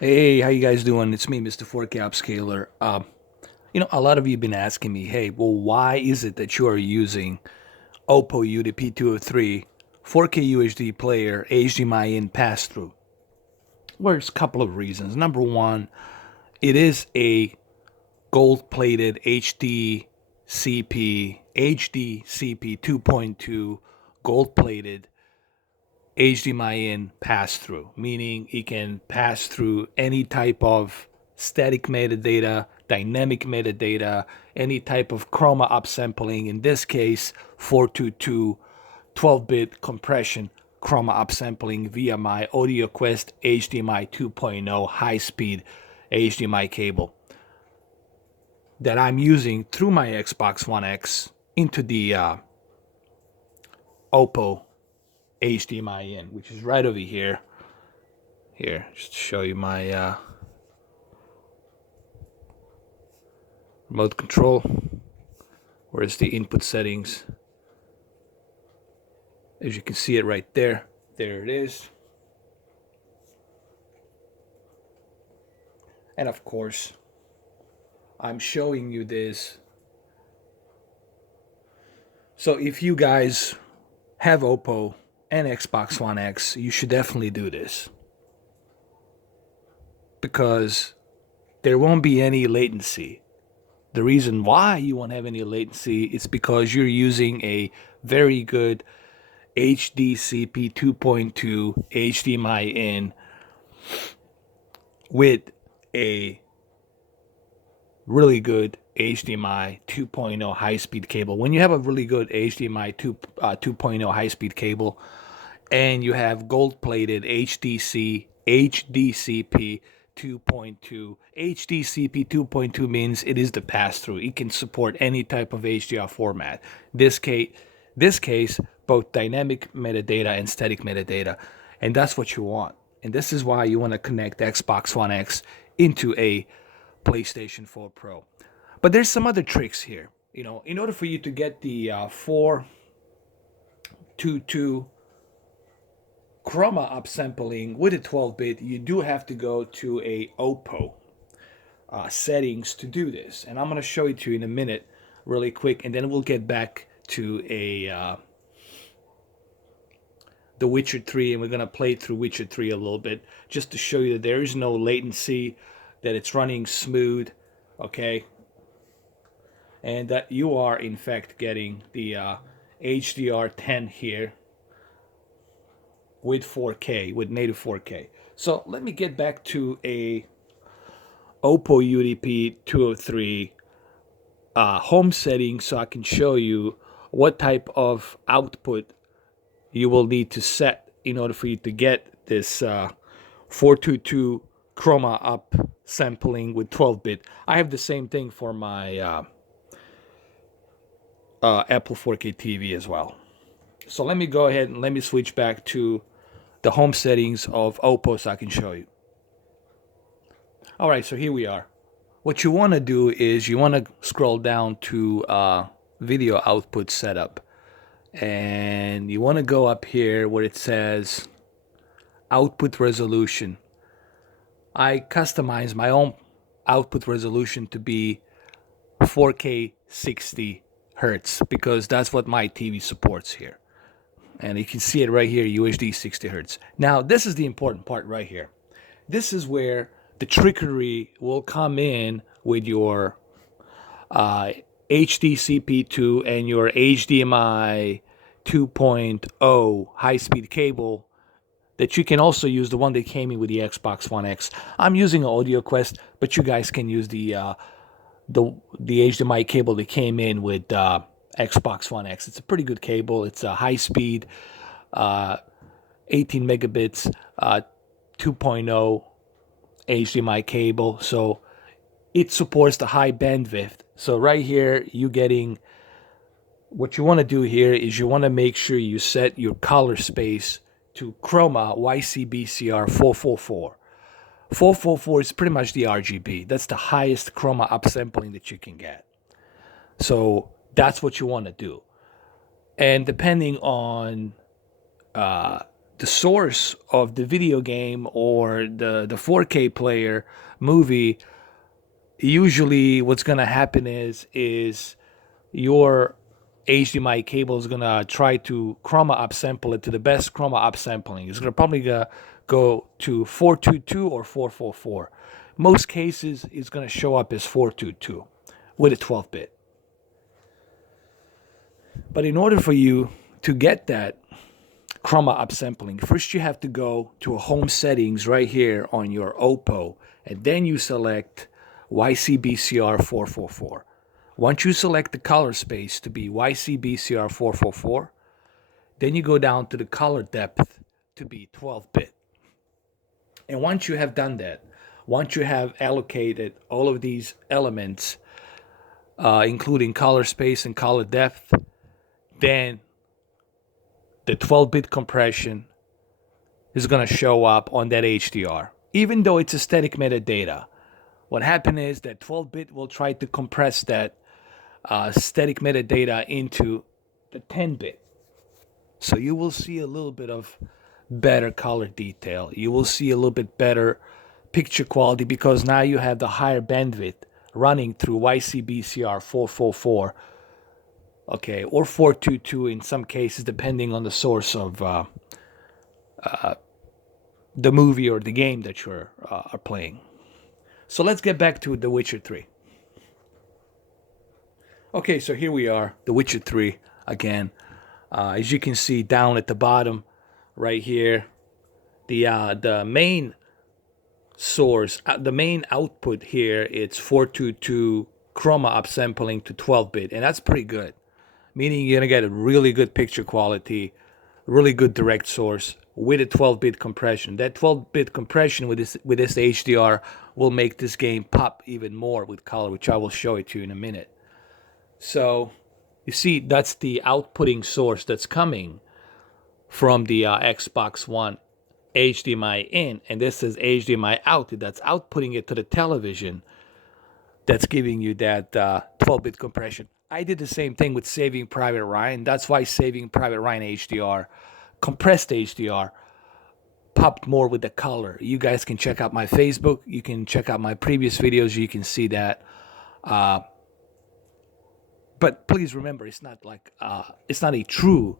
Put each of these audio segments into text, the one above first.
Hey, how you guys doing? It's me, Mr. 4K Upscaler. A lot of you have been asking me, hey, well, why is it that you are using OPPO UDP 203 4K UHD player HDMI in pass-through? Well, there's a couple of reasons. Number one, it is a gold-plated HDCP 2.2 gold-plated HDMI in pass through, meaning it can pass through any type of static metadata, dynamic metadata, any type of chroma upsampling. In this case, 422 12-bit compression chroma upsampling via my AudioQuest HDMI 2.0 high-speed HDMI cable that I'm using through my Xbox One X into the OPPO HDMI in, which is right over here. Here, just to show you my remote control. Where's the input settings? As you can see it right there. There it is. And of course, I'm showing you this. So if you guys have OPPO and Xbox One X, you should definitely do this. Because there won't be any latency. The reason why you won't have any latency is because you're using a very good HDCP 2.2 HDMI in with a really good HDMI 2.0 high-speed cable. When you have a really good HDMI 2.0 high-speed cable and you have gold-plated HDCP 2.2. HDCP 2.2 means it is the pass-through. It can support any type of HDR format. This case, both dynamic metadata and static metadata, and that's what you want. And this is why you want to connect Xbox One X into a PlayStation 4 Pro. But there's some other tricks here. In order for you to get the 422 chroma upsampling with a 12-bit, you do have to go to a OPPO settings to do this. And I'm going to show it to you in a minute really quick, and then we'll get back to The Witcher 3, and we're going to play through Witcher 3 a little bit just to show you that there is no latency, that it's running smooth, okay? And that you are, in fact, getting the HDR10 here with 4K, with native 4K. So let me get back to a OPPO UDP 203 home setting so I can show you what type of output you will need to set in order for you to get this 422 chroma up sampling with 12-bit. I have the same thing for my Apple 4K TV as well. So let me go ahead and let me switch back to the home settings of OPPO so I can show you. All right, so here we are. What you want to do is you want to scroll down to video output setup. And you want to go up here where it says output resolution. I customize my own output resolution to be 4K 60 hertz because that's what my TV supports here. And you can see it right here, UHD 60 hertz. Now, this is the important part right here. This is where the trickery will come in with your HDCP2 and your HDMI 2.0 high-speed cable that you can also use, the one that came in with the Xbox One X. I'm using an AudioQuest, but you guys can use the HDMI cable that came in with Xbox One X. It's a pretty good cable. It's a high-speed, 18 megabits, 2.0 HDMI cable. So it supports the high bandwidth. So right here, you're getting, what you want to do here is you want to make sure you set your color space to Chroma YCBCR 444. 444 is pretty much the RGB. That's the highest Chroma upsampling that you can get. So that's what you want to do. And depending on the source of the video game or the 4K player movie, usually what's gonna happen is your HDMI cable is gonna try to chroma upsample it to the best chroma upsampling. It's gonna probably go to 422 or 444. Most cases, it's gonna show up as 422 with a 12-bit. But in order for you to get that chroma upsampling, first you have to go to a home settings right here on your OPPO, and then you select YCBCR 444. Once you select the color space to be YCBCR 444, then you go down to the color depth to be 12-bit. And once you have done that, once you have allocated all of these elements, including color space and color depth, then the 12-bit compression is going to show up on that HDR. Even though it's a static metadata, what happened is that 12-bit will try to compress that static metadata into the 10-bit. So you will see a little bit of better color detail. You will see a little bit better picture quality because now you have the higher bandwidth running through YCBCR 444, okay, or 422 in some cases, depending on the source of the movie or the game that you are playing. So let's get back to The Witcher 3. Okay, so here we are, The Witcher 3 again. As you can see down at the bottom right here, the main source, the main output here, it's 422 chroma upsampling to 12-bit, and that's pretty good. Meaning you're going to get a really good picture quality, really good direct source with a 12-bit compression. That 12-bit compression with this HDR will make this game pop even more with color, which I will show it to you in a minute. So you see, that's the outputting source that's coming from the Xbox One HDMI in, and this is HDMI out. That's outputting it to the television. That's giving you that 12-bit compression. I did the same thing with Saving Private Ryan. That's why Saving Private Ryan HDR, compressed HDR, popped more with the color. You guys can check out my Facebook. You can check out my previous videos. You can see that. But please remember, it's not like it's not a true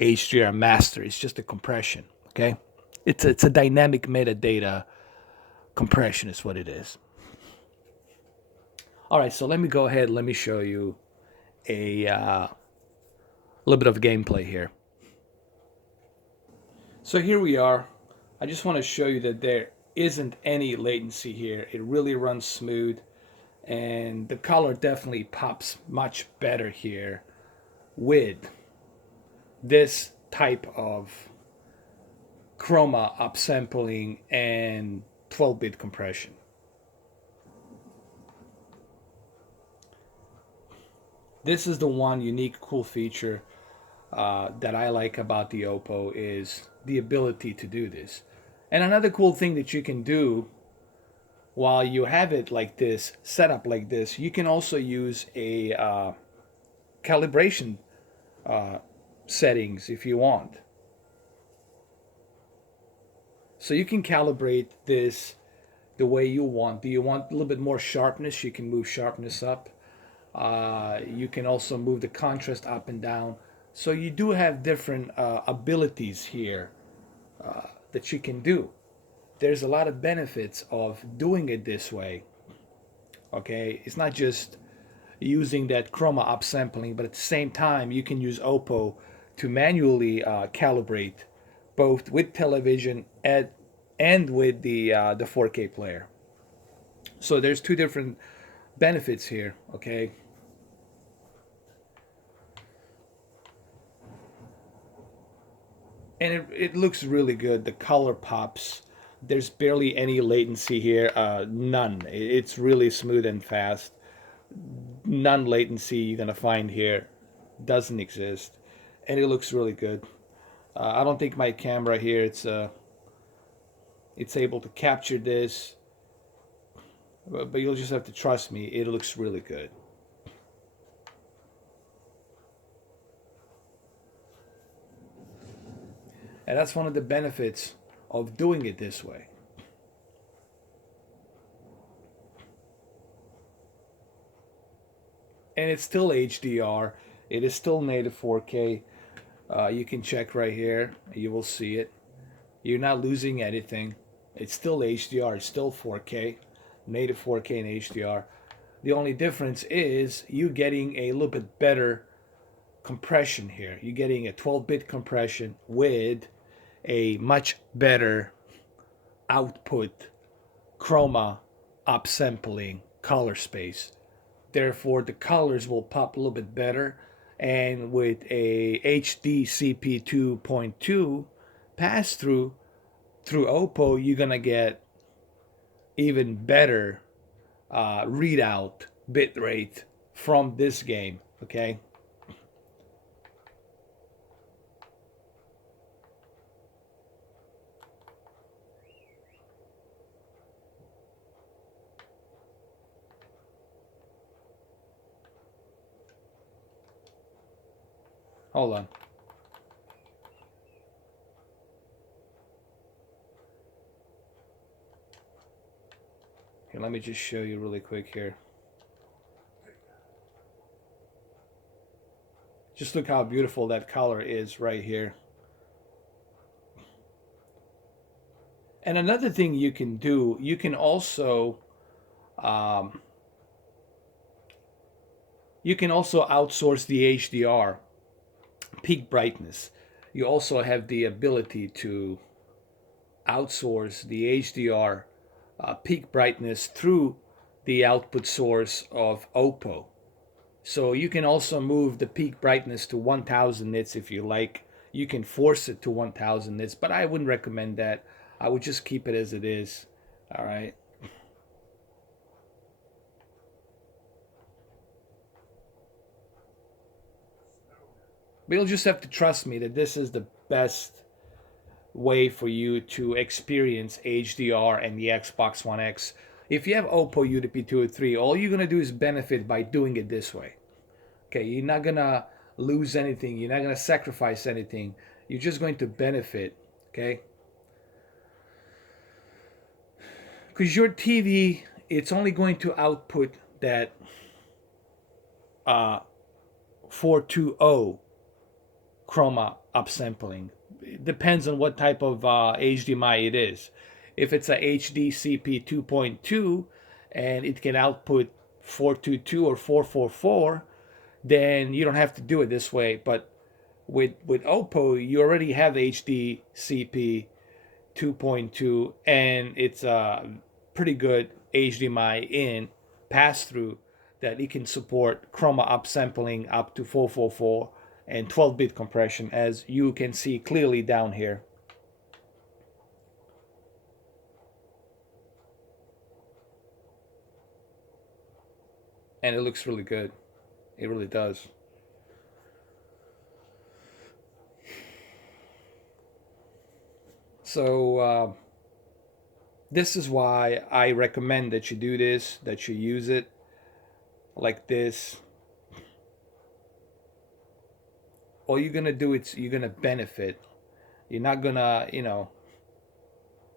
HDR master. It's just a compression. Okay, it's a dynamic metadata compression is what it is. All right, so let me go ahead. Let me show you a little bit of gameplay here. So here we are. I just want to show you that there isn't any latency here. It really runs smooth, and the color definitely pops much better here with this type of chroma upsampling and 12-bit compression. This is the one unique cool feature that I like about the OPPO is the ability to do this. And another cool thing that you can do while you have it like this, set up like this, you can also use a calibration settings if you want. So you can calibrate this the way you want. Do you want a little bit more sharpness? You can move sharpness up. You can also move the contrast up and down. So you do have different abilities here that you can do. There's a lot of benefits of doing it this way. Okay, it's not just using that chroma upsampling, but at the same time you can use OPPO to manually calibrate both with television and with the 4K player. So there's two different benefits here. Okay. And it looks really good. The color pops. There's barely any latency here. None. It's really smooth and fast. None latency you're gonna find here. Doesn't exist. And it looks really good. I don't think my camera here it's able to capture this. But you'll just have to trust me. It looks really good. And that's one of the benefits of doing it this way. And it's still HDR. It is still native 4K. You can check right here. You will see it. You're not losing anything. It's still HDR. It's still 4K. Native 4K and HDR. The only difference is you getting a little bit better compression here. You're getting a 12-bit compression with a much better output chroma upsampling color space. Therefore, the colors will pop a little bit better. And with a HDCP 2.2 pass through OPPO, you're gonna get even better readout bitrate from this game. Okay. Hold on. Here, let me just show you really quick here. Just look how beautiful that color is right here. And another thing you can do, you can also outsource the HDR peak brightness. You also have the ability to outsource the HDR peak brightness through the output source of OPPO. So you can also move the peak brightness to 1000 nits if you like. You can force it to 1000 nits, but I wouldn't recommend that. I would just keep it as it is. All right. But you'll just have to trust me that this is the best way for you to experience HDR and the Xbox One X. If you have OPPO UDP 2 or 3, all you're going to do is benefit by doing it this way. Okay, you're not going to lose anything. You're not going to sacrifice anything. You're just going to benefit, okay? Because your TV, it's only going to output that 420 chroma upsampling. It depends on what type of HDMI it is. If it's a HDCP 2.2 and it can output 422 or 444, then you don't have to do it this way. But with OPPO, you already have HDCP 2.2 and it's a pretty good HDMI in pass through that it can support chroma upsampling up to 444 and 12-bit compression, as you can see clearly down here. And it looks really good. It really does. So this is why I recommend that you do this, that you use it like this. All you're gonna do is you're gonna benefit. You're not gonna,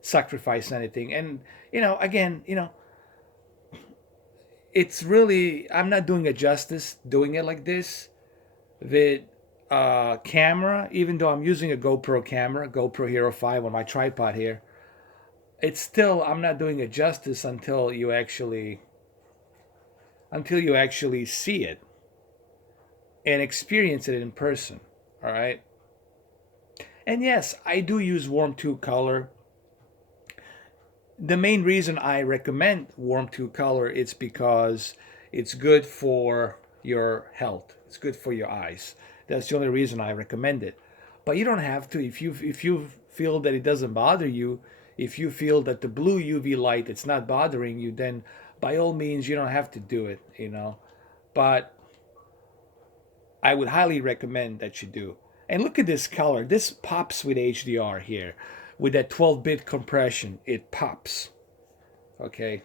sacrifice anything. And again, it's really, I'm not doing it justice doing it like this. The camera, even though I'm using a GoPro camera, GoPro Hero 5 on my tripod here, it's still, I'm not doing it justice until you actually see it and experience it in person. All right. And yes, I do use Warm 2 color. The main reason I recommend Warm 2 color is because it's good for your health. It's good for your eyes. That's the only reason I recommend it. But you don't have to. If you feel that it doesn't bother you, if you feel that the blue UV light it's not bothering you, then by all means you don't have to do it. But I would highly recommend that you do. And look at this color. This pops with HDR here. With that 12-bit compression, it pops. Okay.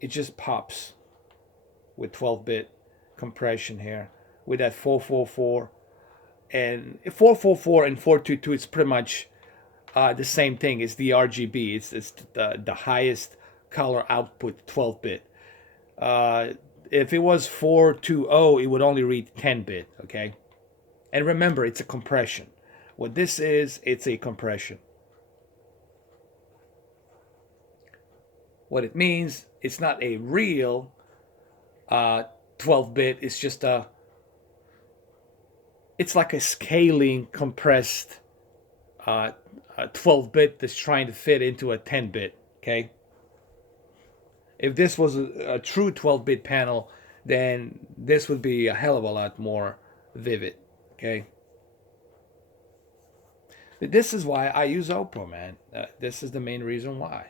It just pops with 12-bit compression here. With that 444 And 444 and 422 is pretty much the same thing. It's the RGB. It's the highest color output, 12-bit. If it was 420, it would only read 10-bit, okay? And remember, it's a compression. What this is, it's a compression. What it means, it's not a real 12-bit. It's just it's like a scaling compressed 12-bit that's trying to fit into a 10-bit, okay? If this was a true 12-bit panel, then this would be a hell of a lot more vivid, okay? This is why I use OPPO, man. This is the main reason why.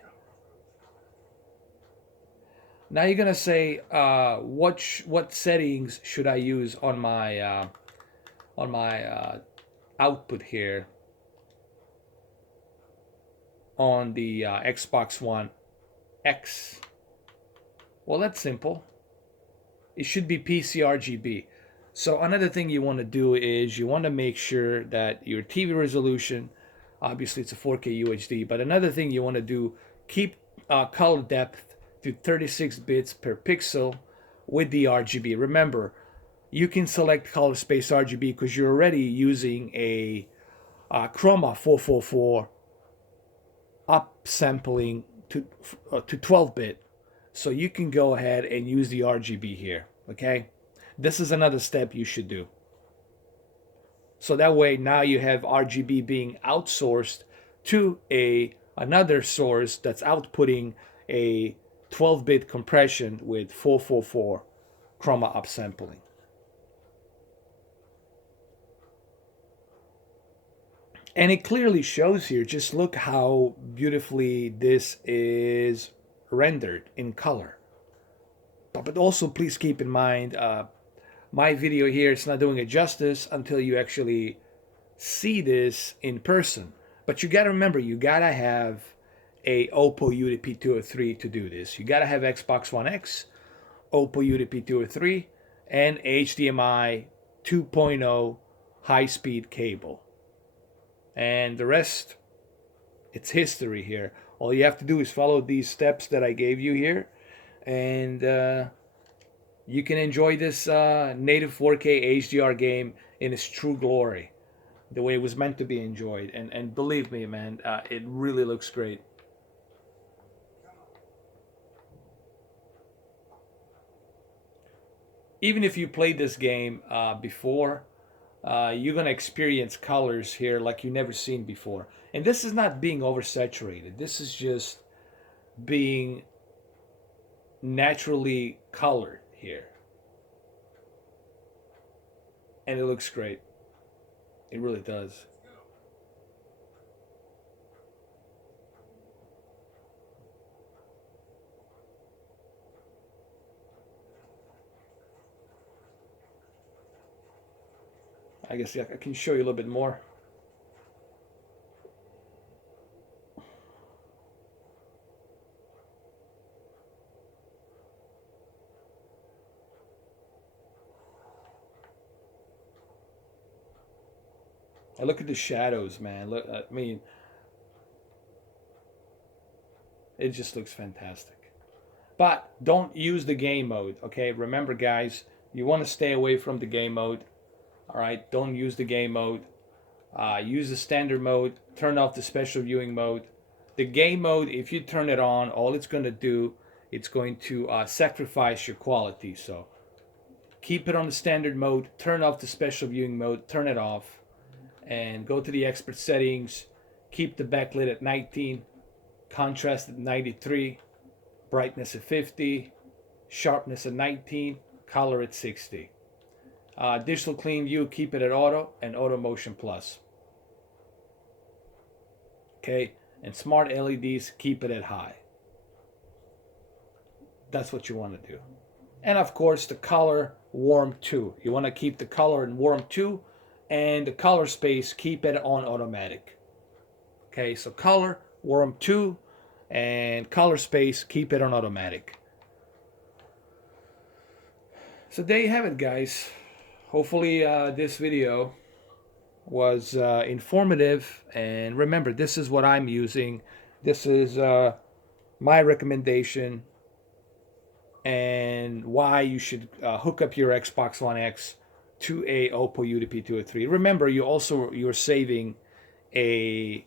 Now you're gonna say, what settings should I use on my output here on the Xbox One X? Well, that's simple. It should be PC RGB. So another thing you want to do is you want to make sure that your TV resolution, obviously it's a 4K UHD, but another thing you want to do, keep color depth to 36 bits per pixel with the RGB. Remember, you can select color space RGB because you're already using a Chroma 444 upsampling to 12-bit. So you can go ahead and use the RGB here, okay? This is another step you should do. So that way now you have RGB being outsourced to another source that's outputting a 12-bit compression with 444 chroma upsampling. And it clearly shows here, just look how beautifully this is rendered in color. But also please keep in mind, my video here is not doing it justice until you actually see this in person. But you gotta remember, you gotta have a OPPO UDP 203 to do this. You gotta have Xbox One X, OPPO UDP 203, and HDMI 2.0 high-speed cable. And the rest, it's history here. All you have to do is follow these steps that I gave you here, and you can enjoy this native 4K HDR game in its true glory, the way it was meant to be enjoyed. And believe me, man, it really looks great. Even if you played this game before, you're going to experience colors here like you've never seen before. And this is not being oversaturated. This is just being naturally colored here. And it looks great. It really does. I guess I can show you a little bit more. And look at the shadows, man. Look, I mean, it just looks fantastic. But don't use the game mode, okay? Remember, guys, you want to stay away from the game mode. All right, don't use the game mode. Use the standard mode. Turn off the special viewing mode. The game mode, if you turn it on, all it's going to do, it's going to sacrifice your quality. So keep it on the standard mode. Turn off the special viewing mode. Turn it off. And go to the expert settings. Keep the backlit at 19. Contrast at 93. Brightness at 50. Sharpness at 19. Color at 60. Digital clean view, keep it at auto, and auto motion plus. Okay, and smart LEDs, keep it at high. That's what you want to do. And of course, the color warm 2. You want to keep the color in warm 2, and the color space, keep it on automatic. Okay, so color warm 2, and color space, keep it on automatic. So there you have it, guys. Hopefully this video was informative. And remember, this is what I'm using. This is my recommendation and why you should hook up your Xbox One X to a OPPO UDP 203. Remember, you're saving a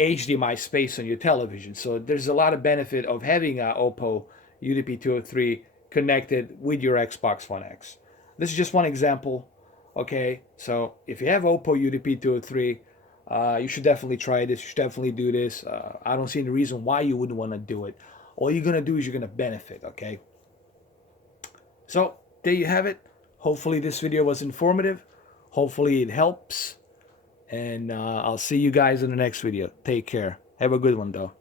HDMI space on your television, so there's a lot of benefit of having a OPPO UDP 203 connected with your Xbox One X. This is just one example. Okay, so if you have OPPO UDP 203, you should definitely try this. You should definitely do this. I don't see any reason why you wouldn't want to do it. All you're gonna do is you're gonna benefit. Okay. So there you have it. Hopefully this video was informative. Hopefully it helps. And I'll see you guys in the next video. Take care. Have a good one though.